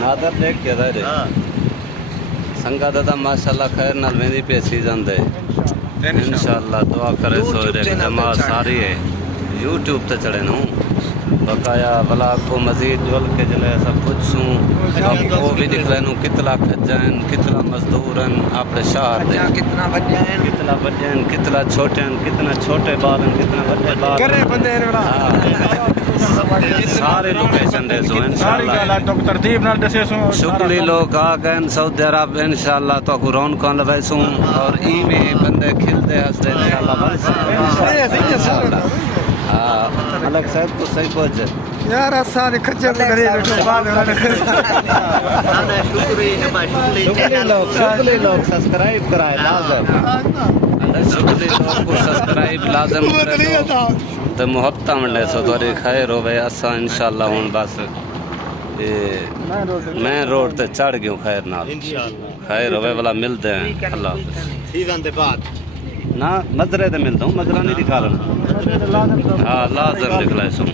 نادر دیکھ کے رہے سنگا دادا ماشاءاللہ خیر نال ویندی پہ سیزن دے انشاءاللہ دعا کرے سوئے رہے جماعت ساری ہے یوٹیوب تے چڑھے نوں بقایا بلاگ کو مزید جول کے جلے سب کچھ سوں وہ بھی دکھ رہے نوں کتلا کھجائن کتلا مزدورن اپنے شہر دے کتلا بجین کتلا چھوٹے بالن کتنا بڑے بالن سارے لوکیشن دے سو انشاءاللہ ترتیب نال دسے سو شکری لوگ آ گئے سعودی عرب انشاءاللہ تو کو رونقاں لوے سوں اور ای میں بندے کھلتے ہستے انشاءاللہ بس الگ صاحب کو صحیح پہنچ یار سارے کچے کرے بعد شکری لوگ سبسکرائب کرائے لازم شکری لوگ کو سبسکرائب لازم کرے تو محبتہ منڈے سو دوری خیر ہوئے اسا انشاءاللہ ہون بس میں روڈ تے چڑھ گیوں خیر نال خیر ہوئے والا ملتے ہیں اللہ حافظ سیزن دے بعد نا مزرے تے ملتا ہوں مزرہ نہیں دکھا لینا ہاں لازم نکلائے سو